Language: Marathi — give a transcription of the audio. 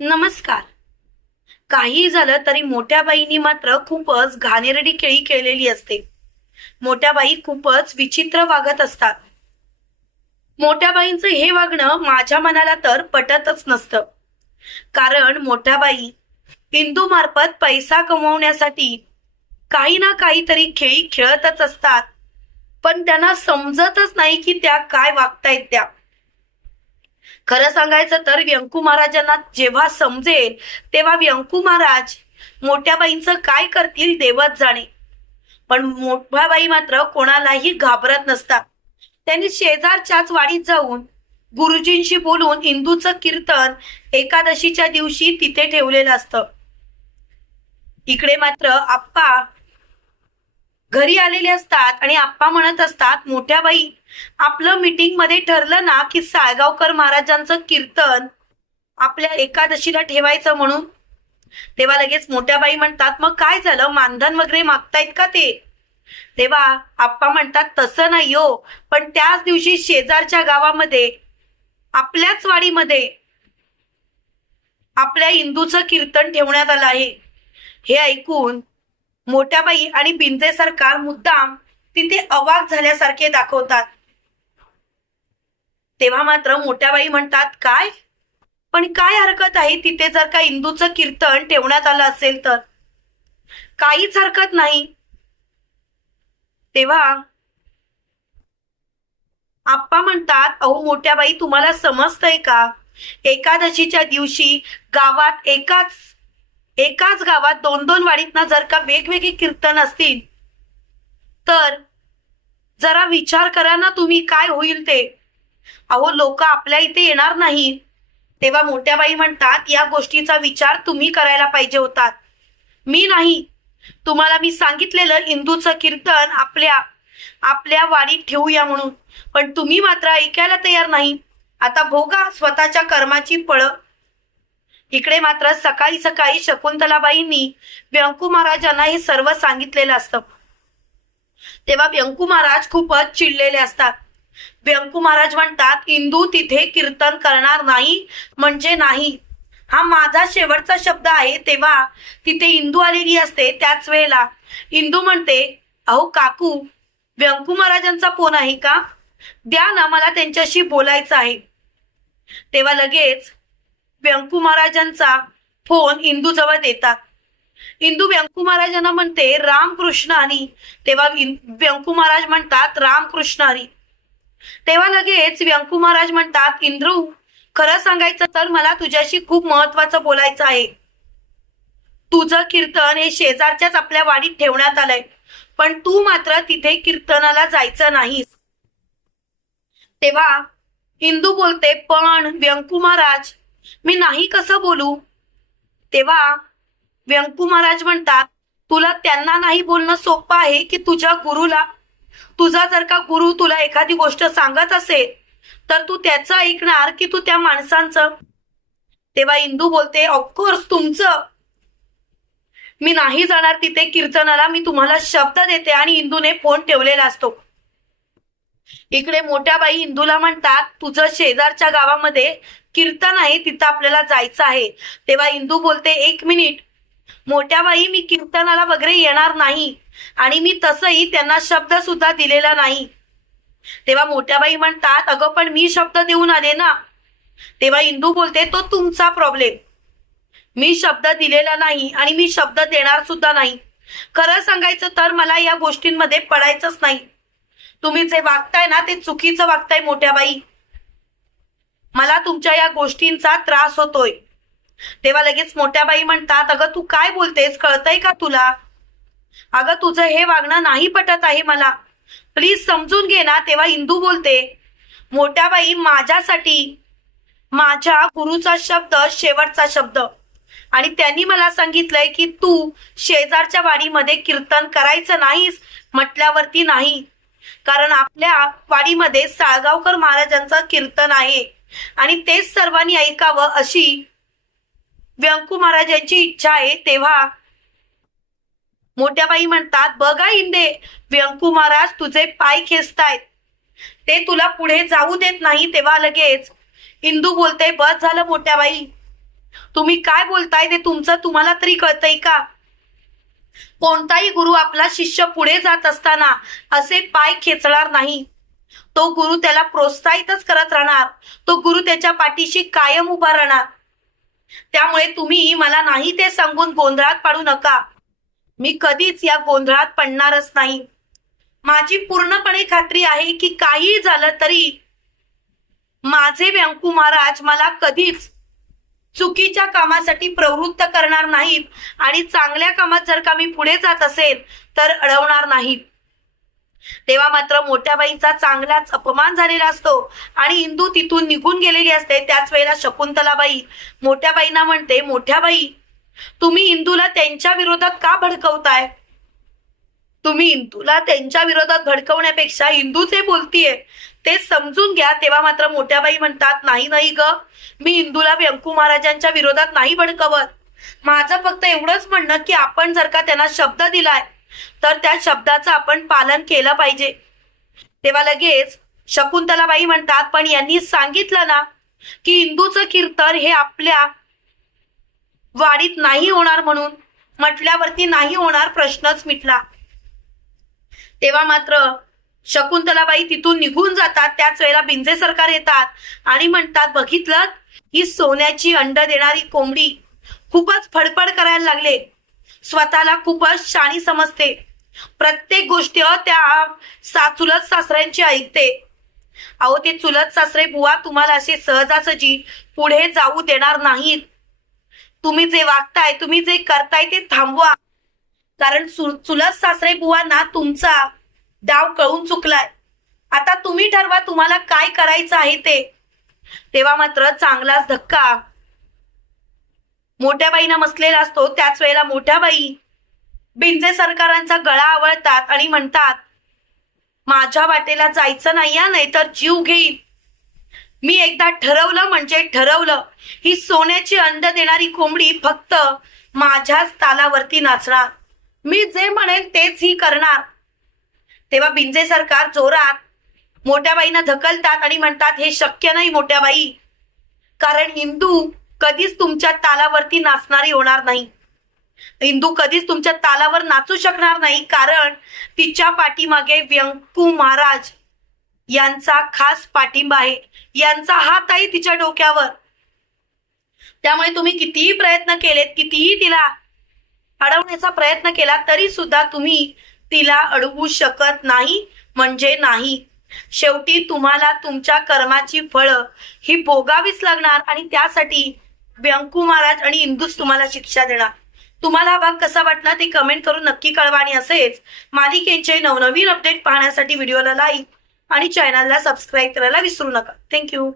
नमस्कार. काही झालं तरी मोठ्याबाईंनी मात्र खूपच घाणेरडी केळी केलेली असते. मोठ्या बाई खूपच विचित्र वागत असतात. मोठ्या बाईंचं हे वागणं माझ्या मनाला तर पटतच नसतं. कारण मोठ्या बाई मार्फत पैसा कमवण्यासाठी काही ना काहीतरी खेळी खेळतच असतात. पण त्यांना समजतच नाही की त्या काय वागतायत त्या. खरं सांगायचं तर व्यंकू महाराजांना जेव्हा समजेल तेव्हा व्यंकू महाराज मोठ्या बाईंचं काय करतील देवत जाणे. पण मोठ्या बाई मात्र कोणालाही घाबरत नसतात. त्यांनी शेजारच्याच वाडीत जाऊन गुरुजींशी बोलून इंदूचं कीर्तन एकादशीच्या दिवशी तिथे ठेवलेलं असतं. इकडे मात्र आप्पा घरी आलेले असतात आणि आप्पा म्हणत असतात मोठ्या बाई आपलं मीटिंगमध्ये ठरलं ना की साळगावकर महाराजांचं कीर्तन आपल्या एकादशीला ठेवायचं म्हणून. तेव्हा लगेच मोठ्या बाई म्हणतात मग काय झालं? मानधन वगैरे मागतायत का ते? तेव्हा आप्पा म्हणतात तसं नाही हो पण त्याच दिवशी शेजारच्या गावामध्ये आपल्याच वाडीमध्ये आपल्या हिंदूचं कीर्तन ठेवण्यात आलं आहे. हे ऐकून मोठ्याबाई आणि बिंदे सरकार मुद्दाम तिथे अवाक झाल्यासारखे दाखवतात. तेव्हा मात्र मोठ्याबाई म्हणतात काय? पण काय हरकत आहे? तिथे जर का इंदूचं कीर्तन ठेवण्यात आलं असेल तर. काहीच हरकत नाही. तेव्हा आप्पा म्हणतात अहो मोठ्याबाई तुम्हाला समजतंय का? एकादशीच्या दिवशी गावात एकाच एकाच गावात दोन दोन वाडीतनं जर का वेगवेगळी कीर्तन असतील तर जरा विचार करा ना तुम्ही काय होईल ते. अहो लोक आपल्या इथे येणार नाही तेव्हा मोठ्या बाई म्हणतात या गोष्टीचा विचार तुम्ही करायला पाहिजे होतात. मी नाही. तुम्हाला मी सांगितलेलं इंदूचं कीर्तन आपल्या आपल्या वाडीत ठेवूया म्हणून. पण तुम्ही मात्र ऐकायला तयार नाही. आता भोगा स्वतःच्या कर्माची फळं इकडे मात्र सकाळी सकाळी शकुंतलाबाईंनी व्यंकू महाराजांना हे सर्व सांगितलेलं असतं. तेव्हा व्यंकू महाराज खूपच चिडलेले असतात. व्यंकू महाराज म्हणतात इंदू तिथे कीर्तन करणार नाही म्हणजे नाही. हा माझा शेवटचा शब्द आहे. तेव्हा तिथे इंदू आलेली असते त्याच वेळेला. इंदू म्हणते अहो काकू व्यंकू महाराजांचा फोन आहे का? द्या ना मला त्यांच्याशी बोलायचं आहे. तेव्हा लगेच व्यंकू महाराजांचा फोन इंदू जवळ देतात. इंदू व्यंकू महाराजांना म्हणते रामकृष्ण हरी तेव्हा व्यंकू महाराज म्हणतात रामकृष्ण हरी तेव्हा लगेच व्यंकू महाराज म्हणतात इंद्रू खरं सांगायचं तर मला तुझ्याशी खूप महत्वाचं बोलायचं आहे. तुझं कीर्तन हे शेजारच्याच आपल्या वाडीत ठेवण्यात आलंय. पण तू मात्र तिथे कीर्तनाला जायचं नाहीस. तेव्हा इंदू बोलते पण व्यंकू महाराज मी नाही कसं बोलू? तेव्हा व्यंकू महाराज म्हणतात तुला त्यांना नाही बोलणं सोपं आहे की तुझ्या गुरुला? तुझा जर का गुरु तुला एखादी गोष्ट सांगत असेल तर तू त्याचं ऐकणार की तू त्या माणसांचं? तेव्हा इंदू बोलते ऑफकोर्स तुमचं. मी नाही जाणार तिथे कीर्तनाला मी तुम्हाला शब्द देते. आणि इंदूने फोन ठेवलेला असतो. इकडे मोठ्या बाई इंदूला म्हणतात तुझं शेजारच्या गावामध्ये कीर्तन आहे तिथं आपल्याला जायचं आहे. तेव्हा इंदू बोलते एक मिनिट. मोठ्या बाई मी कीर्तनाला वगैरे येणार नाही. आणि मी तसंही त्यांना शब्द सुद्धा दिलेला नाही. तेव्हा मोठ्या बाई म्हणतात अगं पण मी शब्द देऊन आले ना. तेव्हा इंदू बोलते तो तुमचा प्रॉब्लेम मी शब्द दिलेला नाही आणि मी शब्द देणार सुद्धा नाही. खरं सांगायचं तर मला या गोष्टींमध्ये पडायचंच नाही. तुम्ही जे वागताय ना ते चुकीचं वागताय मोठ्या बाई. मला तुमच्या या गोष्टींचा त्रास होतोय. तेव्हा लगेच मोठ्या बाई म्हणतात अगं तू काय बोलतेस? कळतंय का तुला? अगं तुझं हे वागणं नाही पटत आहे मला. प्लीज समजून घे ना तेव्हा इंदू बोलते. मोठ्या बाई माझ्यासाठी माझ्या गुरुचा शब्द शेवटचा शब्द. आणि त्यांनी मला सांगितलंय की तू शेजारच्या वाडीमध्ये कीर्तन करायचं नाहीस म्हटल्यावरती नाही. कारण आपल्या वाडीमध्ये साळगावकर महाराजांचं कीर्तन आहे. आणि तेच सर्वांनी ऐकावं अशी व्यंकू महाराजांची इच्छा आहे. तेव्हा मोठ्या बाई म्हणतात बघा इंदे व्यंकू महाराज तुझे पाय खेचतायत. ते तुला पुढे जाऊ देत नाही तेव्हा लगेच इंदू बोलते बस झालं मोठ्या बाई तुम्ही काय बोलताय? ते तुमचं तुम्हाला तरी कळतंय का? कोणताही गुरु आपला शिष्य पुढे जात असताना असे पाय खेचणार नाही. तो गुरु त्याला प्रोत्साहितच करत राहणार. तो गुरु त्याच्या पाठीशी कायम उभा राहणार. त्यामुळे तुम्ही मला नाही ते सांगून गोंधळात पाडू नका. मी कधीच या गोंधळात पडणारच नाही. माझी पूर्णपणे खात्री आहे की काही झालं तरी माझे व्यंकू महाराज मला कधीच चुकीच्या कामासाठी प्रवृत्त करणार नाहीत आणि चांगल्या कामात जर का मी पुढे जात असेल तर अडवणार नाहीत. तेव्हा मात्र मोठ्या बाईंचा चांगलाच अपमान झालेला असतो. आणि इंदू तिथून निघून गेलेली असते. त्याच वेळेला शकुंतलाबाई मोठ्याबाईंना म्हणते मोठ्या बाई तुम्ही इंदूला त्यांच्या विरोधात का भडकवताय? तुम्ही इंदूला त्यांच्या विरोधात भडकवण्यापेक्षा इंदू जे बोलतीये. ते समजून घ्या. तेव्हा मात्र मोठ्या बाई म्हणतात नाही नाही ग मी इंदूला व्यंकू महाराजांच्या विरोधात नाही भडकवत. माझं फक्त एवढंच म्हणणं की आपण जर का त्यांना शब्द दिलाय तर त्या शब्दाचं आपण पालन केलं पाहिजे. तेव्हा लगेच शकुंतलाबाई म्हणतात पण यांनी सांगितलं ना की इंदूचं कीर्तन हे आपल्या वाडीत नाही होणार म्हणून म्हटल्यावरती नाही होणार प्रश्नच मिटला. तेव्हा मात्र शकुंतलाबाई तिथून निघून जातात त्याच वेळेला बिंजे सरकार येतात आणि म्हणतात बघितलं ही सोन्याची अंड देणारी कोंबडी खूपच फडफड करायला लागले. स्वतःला खूपच शाणी समजते. प्रत्येक गोष्ट त्या सा चुलत सासऱ्यांची ऐकते. अहो ते चुलत सासरे बुवा तुम्हाला असे सहजासहजी पुढे जाऊ देणार नाहीत. तुम्ही जे वागताय तुम्ही जे करताय ते थांबवा. कारण चुलत सासरे बुवांना तुमचा डाव कळून चुकलाय. आता तुम्ही ठरवा तुम्हाला काय करायचं आहे ते. तेव्हा मात्र चांगलाच धक्का. मोठ्या बाईना मसलेला असतो त्याच वेळेला मोठ्या बाई बिंजे सरकारांचा गळा आवळतात आणि म्हणतात माझ्या वाटेला जायचं नाही हा, नाहीतर जीव घेईन. मी एकदा ठरवलं म्हणजे ठरवलं. ही सोन्याची अंड देणारी कोंबडी फक्त माझ्याच तालावरती नाचणार. मी जे म्हणेन तेच ही करणार. तेव्हा बिंजे सरकार जोरात मोठ्या बाईंना धकलतात आणि म्हणतात हे शक्य नाही मोठ्या बाई. कारण हिंदू कधीच तुमच्या तालावरती नाचणारी होणार नाही. हिंदू कधीच तुमच्या तालावर नाचू शकणार नाही कारण तिच्या पाठीमागे व्यंकू महाराज यांचा खास पाठिंबा आहे. यांचा हात आहे तिच्या डोक्यावर. त्यामुळे तुम्ही कितीही प्रयत्न केलेत कितीही तिला अडवण्याचा प्रयत्न केला तरी सुद्धा तुम्ही तिला अडवू शकत नाही म्हणजे नाही. शेवटी तुम्हाला तुमच्या कर्माची फळं ही भोगावीच लागणार आणि त्यासाठी व्यंकू महाराज आणि इंदूच तुम्हाला शिक्षा देणार. तुम्हाला हा भाग कसा वाटला ते कमेंट करून नक्की कळवा आणि असेच मालिकेचे नवनवीन अपडेट पाहण्यासाठी व्हिडिओला लाईक आणि चॅनलला सबस्क्राईब करायला विसरू नका. थँक्यू